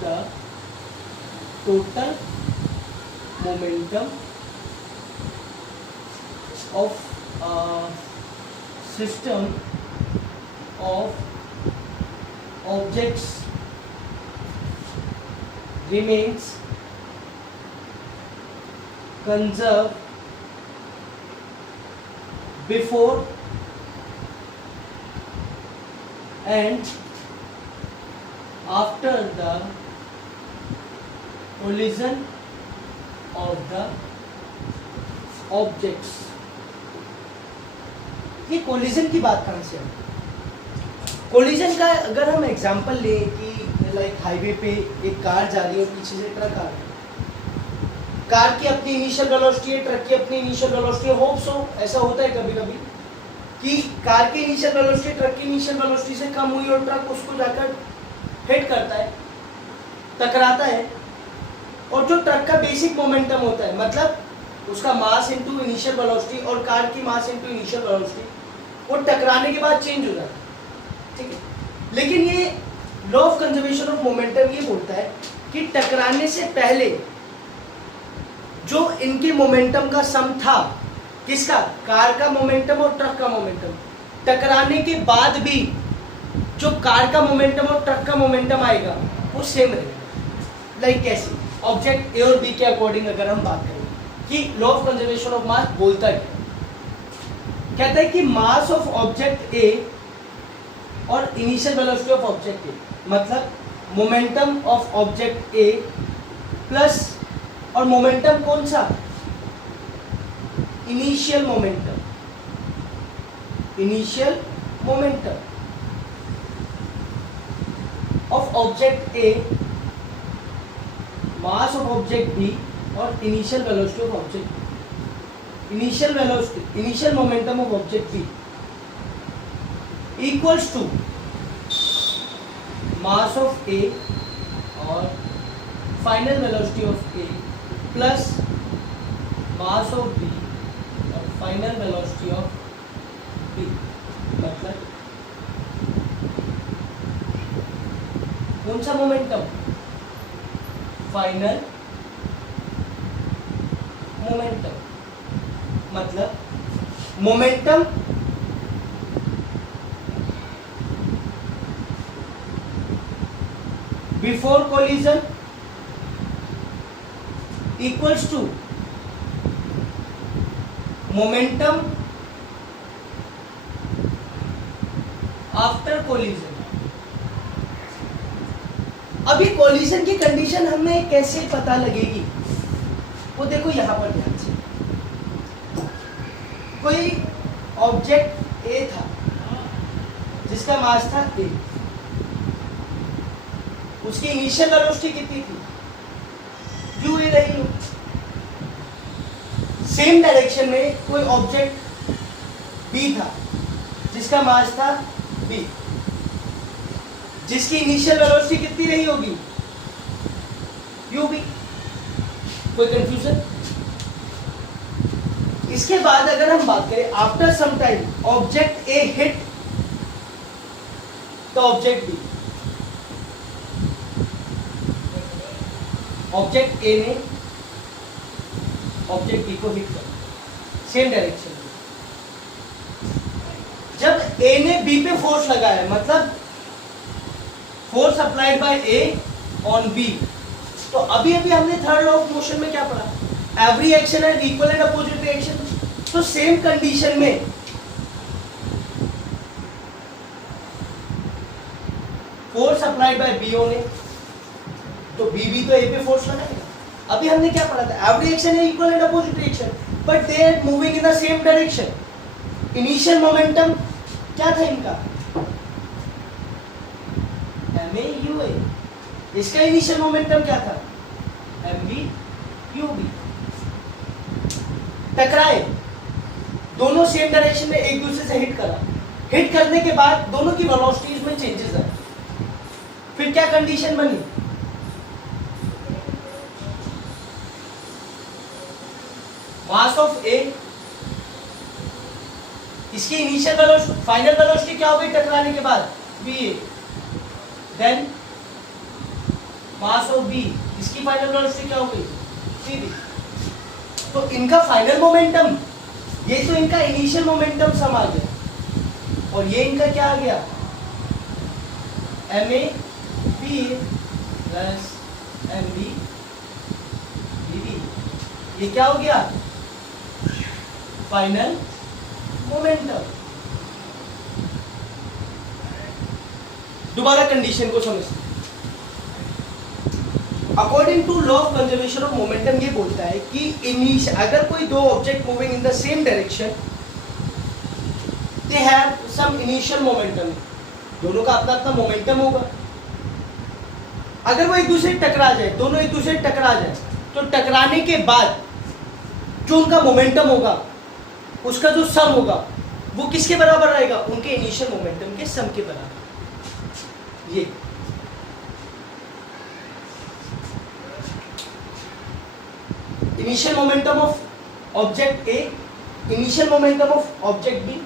the total momentum of a system of objects remains conserved before and after the collision of the objects. ये collision की बात कहाँ से है? Collision का अगर हम एग्जांपल लें कि लाइक हाईवे पे एक कार जा रही है और पीछे से ट्रक आ रहा है, कार की अपनी इनिशियल वेलोसिटी है, ट्रक की अपनी इनिशियल वेलोसिटी है, होप सो ऐसा होता है कभी कभी कि कार की इनिशियल वेलोसिटी ट्रक की इनिशियल वेलोसिटी से कम हुई और ट्रक उसको जाकर हिट करता है, टकराता है, और जो ट्रक का बेसिक मोमेंटम होता है, मतलब उसका मास इनटू इनिशियल वेलोसिटी और कार की मास इनटू इनिशियल वेलोसिटी, वो टकराने के बाद चेंज हो जाता है, ठीक है। लेकिन ये law of conservation of momentum ये बोलता है कि टकराने से पहले जो इनके मोमेंटम का सम था, किसका? कार का मोमेंटम और ट्रक का मोमेंटम, टकराने के बाद भी जो कार का मोमेंटम और ट्रक का मोमेंटम आएगा वो सेम रहेगा। लाइक कैसे? ऑब्जेक्ट ए और बी के अकॉर्डिंग अगर हम बात करें कि law of conservation of mass बोलता है, कहता है कि मास ऑफ ऑब्जेक्ट ए और initial velocity of object A, मतलब momentum of object A plus, और मोमेंटम कौन सा? Initial momentum, initial momentum of object A, mass of object B और initial velocity of object B, initial velocity, initial momentum of object B equals to mass of A और final velocity of A plus mass of B और final velocity of B. मतलब कौन सा momentum? Final momentum, मतलब momentum before collision equals to momentum after collision. अभी collision की condition हमें कैसे पता लगेगी? वो देखो यहां पर ध्यान से, कोई ऑब्जेक्ट ए था जिसका मास था ए, उसकी इनिशियल वेलोसिटी कितनी थी? यू ए रही हो। सेम डायरेक्शन में कोई ऑब्जेक्ट बी था जिसका मास था बी, जिसकी इनिशियल वेलोसिटी कितनी रही होगी? U B. कोई कंफ्यूजन? इसके बाद अगर हम बात करें after some time object A hit the object B, object A ने ऑब्जेक्ट बी को हिट कर, सेम डायरेक्शन में। जब ए ने बी पे फोर्स लगाया, मतलब force applied by A on B, तो अभी अभी हमने थर्ड लॉ ऑफ मोशन में क्या पढ़ा? Every action has equal and opposite reaction. तो सेम कंडीशन में फोर्स अप्लाइड बाय बी ने, तो बी भी तो ए पे फोर्स लगाएगा। अभी हमने क्या पढ़ा था? एवरी एक्शन है equal and opposite reaction, but they are moving in the same direction. Initial momentum क्या था इनका? M A U A. इसका इनिशियल मोमेंटम क्या था? M B U B. टकराए, दोनों सेम डायरेक्शन में एक दूसरे से हिट करा, हिट करने के बाद दोनों की वेलोसिटीज में चेंजेस आए, फिर क्या कंडीशन बनी? मास ऑफ ए, इसकी इनिशियल वेलोसिटी, फाइनल वेलोसिटी क्या हो गई टकराने के बाद? V A. Then mass of B, इसकी फाइनल वेलोसिटी क्या हो गई, सी बी। तो इनका फाइनल मोमेंटम, ये तो इनका इनिशियल मोमेंटम सम आ गया, और ये इनका क्या आ गया, M A B plus M B B B, ये क्या हो गया, फाइनल मोमेंटम। दोबारा कंडीशन को समझते, according to law of conservation of momentum ये बोलता है कि अगर कोई दो object moving in the same direction, they have some initial momentum, दोनों का अपना अपना मोमेंटम होगा। अगर वो एक दूसरे टकरा जाए, दोनों एक दूसरे टकरा जाए, तो टकराने के बाद जो उनका मोमेंटम होगा, उसका जो सम होगा, वो किसके बराबर रहेगा, उनके इनिशियल मोमेंटम के सम के बराबर। ये initial momentum of object A, initial momentum of object B,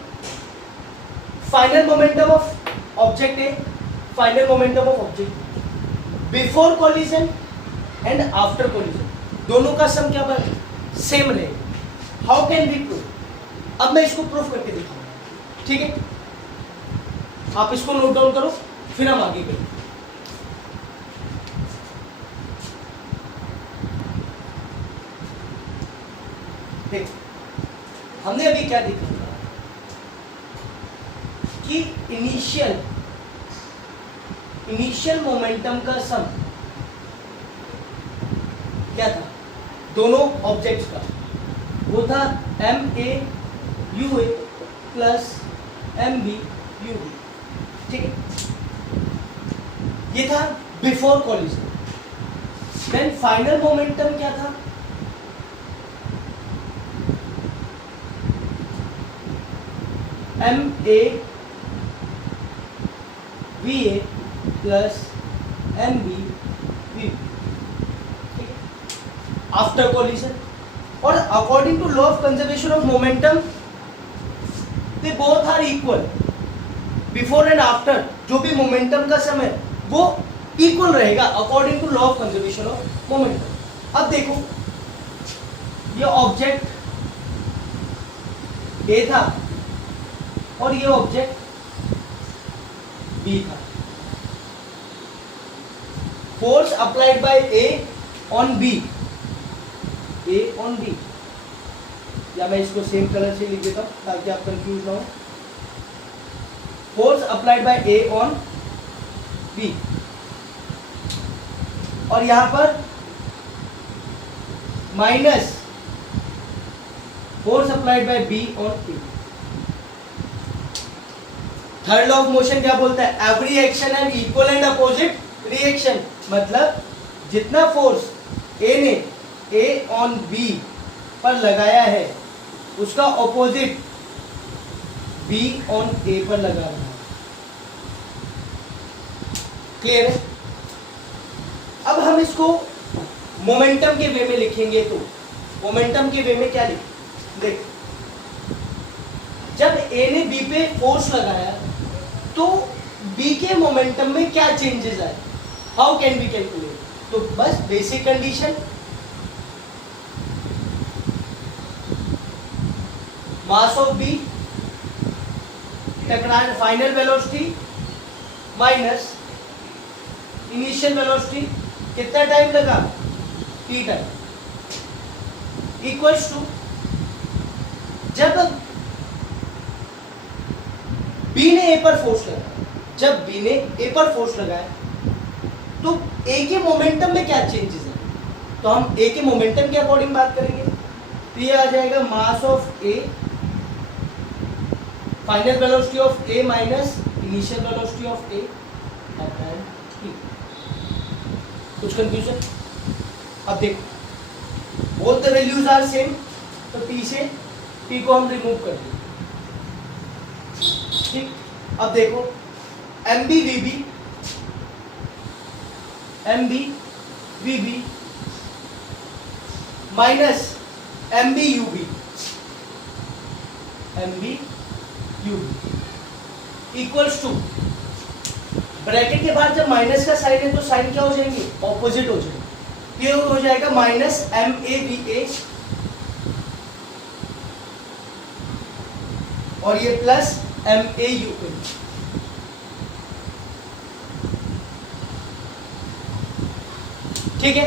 final momentum of object A, final momentum of object B, before collision and after collision, दोनों का सम क्या बराबर, सेम रहेगा। हाउ कैन वी प्रूव, अब मैं इसको प्रूफ करके दिखाऊंगा, ठीक है, आप इसको नोट डाउन करो, फिर हम आगे बढ़ें। हमने अभी क्या देखा कि इनिशियल मोमेंटम का सम क्या था, दोनों ऑब्जेक्ट्स का, वो था M A U A plus M B U B, ठीक है, ये था before collision. Then final momentum क्या था, M A V A plus M B V, after collision. और according to law of conservation of momentum, they both are equal, before and after जो भी momentum का समय वो इक्वल रहेगा according to law of conservation of momentum. अब देखो, ये ऑब्जेक्ट ए था और ये ऑब्जेक्ट बी था। Force applied by A on B, A on B, या मैं इसको सेम कलर से लिख देता हूं ताकि आप कंफ्यूज ना हो। Force applied by A on B, और यहां पर minus force applied by B on A. Third law of motion क्या बोलता है, every action have equal and opposite reaction, मतलब जितना फोर्स ए ने ए ऑन बी पर लगाया है उसका ऑपोजिट बी ऑन ए पर लगा रहा है। क्लियर है? अब हम इसको मोमेंटम के वे में लिखेंगे, तो मोमेंटम के वे में क्या लिखें, देख, जब ए ने बी पे फोर्स लगाया तो बी के मोमेंटम में क्या चेंजेस आए, हाउ कैन बी कैलकुलेट, तो बस basic condition, mass of B टकराने final velocity minus initial velocity, कितना टाइम लगा, टी टाइम, इक्वल्स टू, जब बी ने ए पर फोर्स लगाया, जब बी ने ए पर फोर्स लगाया तो ए के मोमेंटम में क्या चेंजेस है, तो हम ए के मोमेंटम के अकॉर्डिंग बात करेंगे, तो ये आ जाएगा mass of A, final velocity of A minus initial velocity of A upon T. कुछ कंफ्यूजन? अब देखो, both the values are same, तो टी से टी को हम रिमूव कर देंगे, ठीक। अब देखो, M B V B, M B V B minus M B U B, M B U B equals to bracket के बाद जब माइनस का साइन है तो साइन क्या हो जाएंगे, ऑपोजिट हो जाएंगे। ये हो जाएगा माइनस MAVA और ये प्लस MAUA। ठीक है,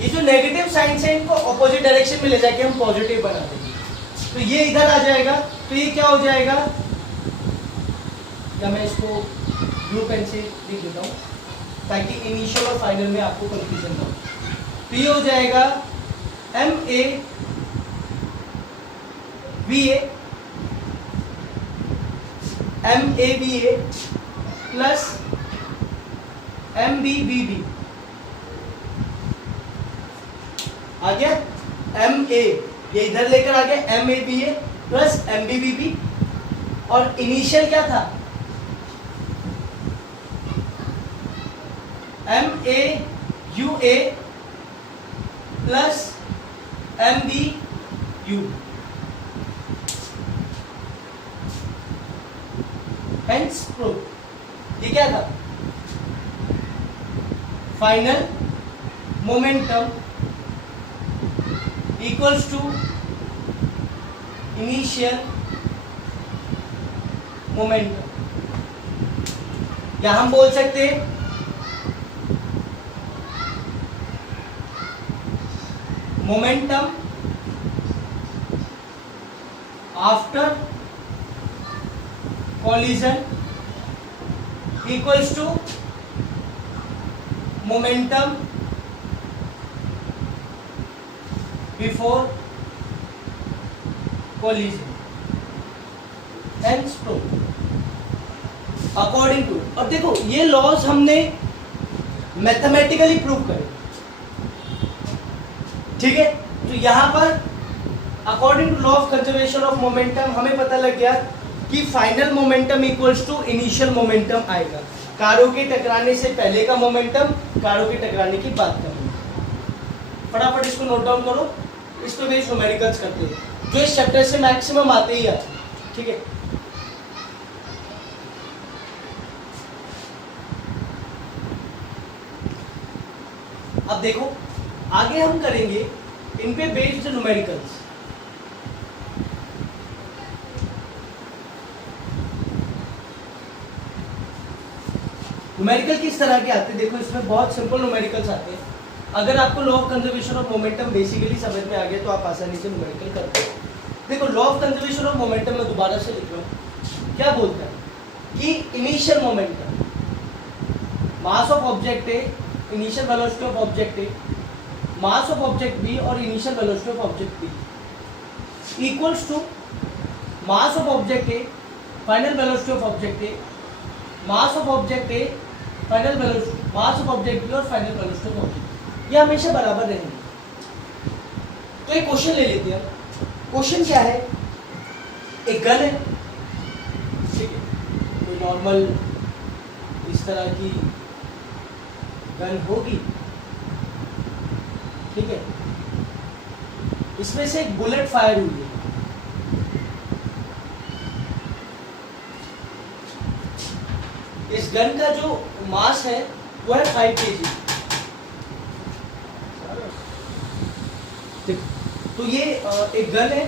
ये जो नेगेटिव साइन है इनको ऑपोजिट डायरेक्शन में ले जाके हम पॉजिटिव बना देंगे, तो ये इधर आ जाएगा, तो ये क्या हो जाएगा, या मैं इसको ब्लू पेन से लिख देता हूँ ताकि इनिशियल और फाइनल में आपको कंफ्यूजन ना हो। तो ये हो जाएगा MAVA प्लस MBBB आ गया। MA ये इधर लेकर आ गया, MAVA प्लस MBBB, और इनिशियल क्या था, MAUA plus MBU। Hence proof, ये क्या था, final momentum equals to initial momentum, या हम बोल सकते हैं momentum after collision equals to momentum before collision, hence proof according to। अब देखो ये लॉज हमने मैथमेटिकली प्रूव करे, ठीक है, तो यहां पर according to law of conservation of momentum हमें पता लग गया कि final momentum equals to initial momentum आएगा, कारों के टकराने से पहले का मोमेंटम, कारों के टकराने के बाद का मोमेंटम। फटाफट इसको नोट डाउन करो, इस पे बेस्ड न्यूमेरिकल्स करते हैं जो इस चैप्टर से मैक्सिमम आते ही आते हैं, ठीक है। अब देखो आगे हम करेंगे इन पे बेस्ड न्यूमेरिकल्स। न्यूमेरिकल किस तरह के आते हैं, देखो इसमें बहुत सिंपल न्यूमेरिकल्स आते हैं। अगर आपको law of conservation of momentum basically समझ में आ गया तो आप आसानी से न्यूमेरिकल कर पाओगे। देखो law of conservation of momentum में दोबारा से लिख रहा हूँ, क्या बोलता है कि initial momentum, mass of object A, initial velocity of object A, mass of object B और initial velocity of object B equals to mass of object A, final velocity of object A, mass of object A, final velocity, mass of object B और final velocity of object, ये हमेशा बराबर रहेंगे। तो एक question ले लेते हैं। क्वेश्चन क्या है, एक गन है, ठीक है, कोई नॉर्मल इस तरह की गन होगी, ठीक है, इसमें से एक बुलेट फायर हुई है, इस गन का जो मास है वो है 5 kg। तो ये एक गन है,